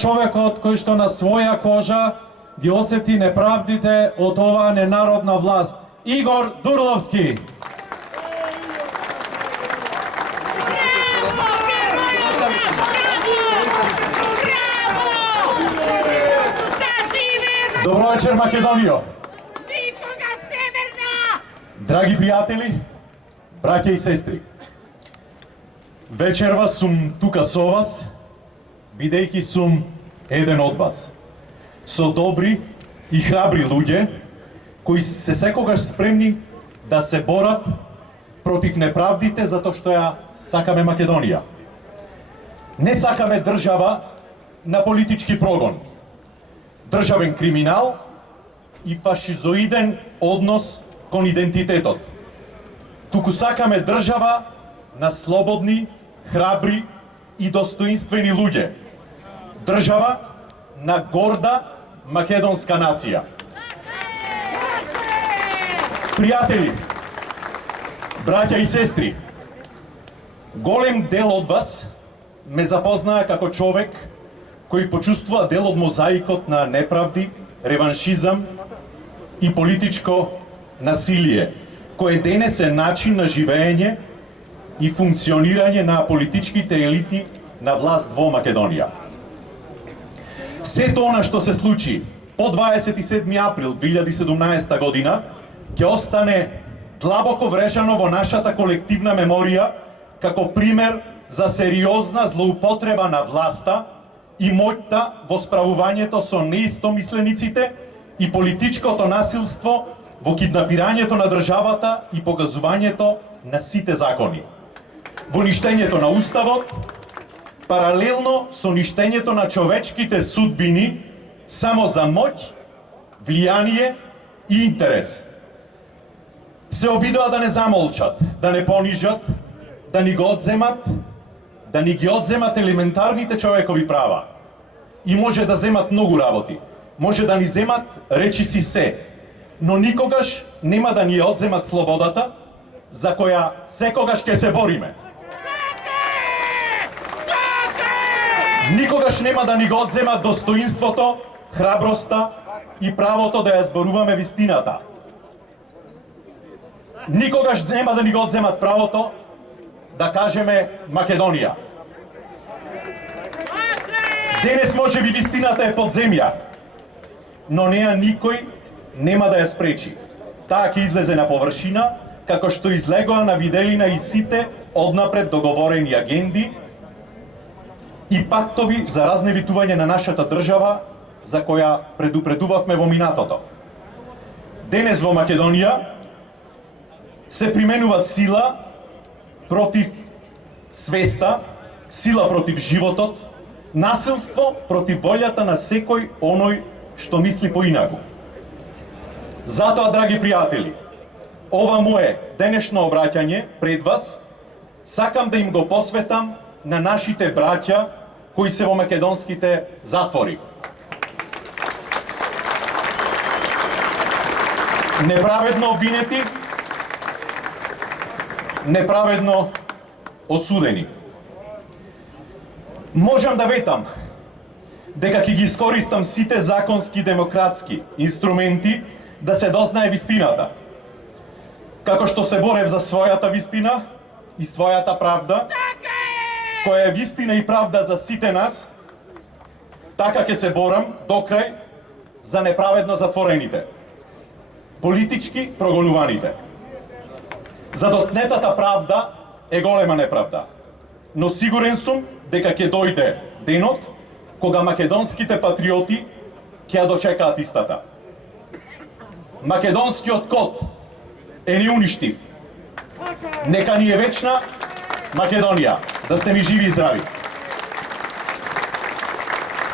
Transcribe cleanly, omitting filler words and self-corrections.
човекот кој што на своја кожа ги осети неправдите од оваа ненародна власт. Игор Дурловски. Добро вечер, Македонијо. Драги пријатели, браќа и сестри, вечерва сум тука со вас, бидејќи сум еден од вас, со добри и храбри луѓе, кои се секогаш спремни да се борат против неправдите затоа што ја сакаме Македонија. Не сакаме држава на политички прогон, државен криминал и фашизоиден однос кон идентитетот. Туку сакаме држава на слободни, храбри и достоинствени луѓе. Држава на горда македонска нација. Пријатели, браќа и сестри, голем дел од вас ме запознаа како човек кој почувствува дел од мозаикот на неправди, реваншизам и политичко насилие, кој денес е начин на живење и функционирање на политичките елити на власт во Македонија. Сето она што се случи по 27 април 2017 година ќе остане длабоко врежано во нашата колективна меморија како пример за сериозна злоупотреба на власта и моќта во справувањето со неистомислениците и политичкото насилство во киднапирањето на државата и погазувањето на сите закони. Во ништењето на уставот, паралелно со ништењето на човечките судбини само за моќ, влијание и интерес. Се обидоа да не замолчат, да не понижат, да ни го одземат, да ни ги одземат елементарните човекови права. И може да земат многу работи. Може да ни земат речиси се, но никогаш нема да ни одземат слободата, за која секогаш ќе се бориме. Никогаш нема да ни го одземат достоинството, храброста и правото да ја зборуваме вистината. Никогаш нема да ни го одземат правото да кажеме Македонија. Денес може би вистината е под земја, но неа никој нема да ја спречи. Таа ќе излезе на површина, како што излегоа на виделина и сите однапред договорени агенди и пактови за разневитување на нашата држава, за која предупредувавме во минатото. Денес во Македонија се применува сила против свеста, сила против животот, насилство против волјата на секој оној што мисли поинаку. Затоа, драги пријатели, ова мое денешно обраќање пред вас сакам да им го посветам на нашите браќа кои се во македонските затвори. Неправедно обвинети, неправедно осудени. Можам да ветам дека ќе ги искористам сите законски демократски инструменти да се дознае вистината. Како што се борев за својата вистина и својата правда, која е вистина и правда за сите нас, така ќе се борам до крај за неправедно затворените, политички прогонуваните. Задоцнетата правда е голема неправда, но сигурен сум дека ќе дојде денот кога македонските патриоти ќе ја дочекаат истата. Македонскиот код е неуништив. Нека ни е вечна Македонија. Да сте ми живи и здрави.